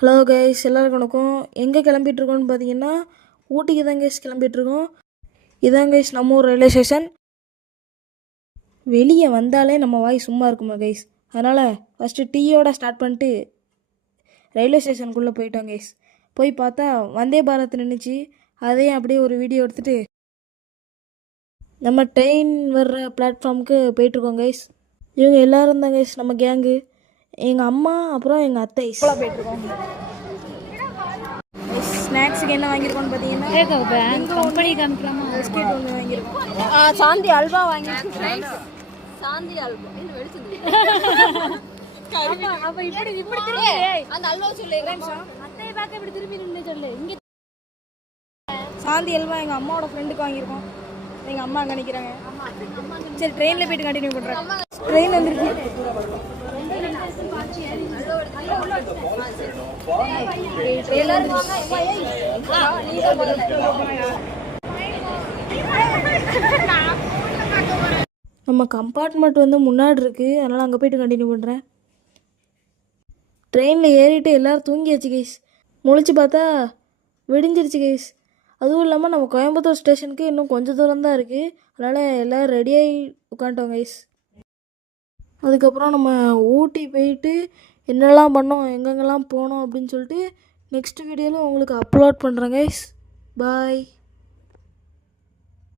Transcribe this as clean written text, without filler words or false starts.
Hello guys, எல்லாருக்கும் வணக்கம். எங்கே கிளம்பிட்டுருக்கோன்னு பார்த்தீங்கன்னா ஊட்டிக்கு தான் கைஸ் கிளம்பிட்டுருக்கோம். இதான் கைஸ் நம்ம ஊர் ரயில்வே ஸ்டேஷன். வெளியே வந்தாலே நம்ம வாய் சும்மா இருக்குமா கைஸ், அதனால் ஃபஸ்ட்டு டீயோட ஸ்டார்ட் பண்ணிட்டு ரயில்வே ஸ்டேஷனுக்குள்ளே போயிட்டோம் கைஸ். போய் பார்த்தா வந்தே பாரத் நின்றுச்சு. அதையும் அப்படியே ஒரு வீடியோ எடுத்துகிட்டு நம்ம ட்ரெயின் வர்ற பிளாட்ஃபார்முக்கு போயிட்டுருக்கோம் கைஸ். இவங்க எல்லோரும் தான் கைஸ் நம்ம கேங்கு. எங்கள் அம்மா அப்புறம் எங்கள் அத்தை இப்போலாம் போயிட்டுருக்கோம். ஸ்நாக்ஸுக்கு என்ன வாங்கியிருக்கோன்னு பார்த்தீங்கன்னா கம்பெனி காமிக்கலாமா? பிஸ்கெட் ஒன்று வாங்கியிருக்கோம். சாந்தி அல்வா வாங்கியிருக்கோம். சாந்தி அல்வா அப்ப இப்படி திரும்பி அந்த அல்வா சொல்லு. அத்தையை பார்க்க இப்படி திரும்பி நின்று சொல்லு. இங்க சாந்தி அல்வா எங்கள் அம்மாவோட ஃப்ரெண்டுக்கு வாங்கியிருக்கோம். எங்கள் அம்மா அங்கே நிற்கிறாங்க. சரி, ட்ரெயினில் போயிட்டு கண்டினியூ பண்ணுறேன். ட்ரெயின் வந்துருச்சு. நம்ம கம்பார்ட்மெண்ட் வந்து முன்னாடி இருக்குது, அதனால் அங்கே போய்ட்டு கண்டினியூ பண்ணுறேன். ட்ரெயினில் ஏறிட்டு எல்லோரும் தூங்கியாச்சு கைஸ். முழிச்சு பார்த்தா விடிஞ்சிருச்சு கைஸ். அதுவும் இல்லாமல் நம்ம கோயம்புத்தூர் ஸ்டேஷனுக்கு இன்னும் கொஞ்சம் தூரம் தான் இருக்குது, அதனால் எல்லோரும் ரெடியாகி உட்காந்துட்டோம் கைஸ். அதுக்கப்புறம் நம்ம ஊட்டி போயிட்டு என்னெல்லாம் பண்ணோம், எங்கெங்கெல்லாம் போனோம் அப்படின்னு சொல்லிட்டு நெக்ஸ்ட் வீடியோவில் உங்களுக்கு அப்லோட் பண்ணுறேன் கைஸ். பாய்.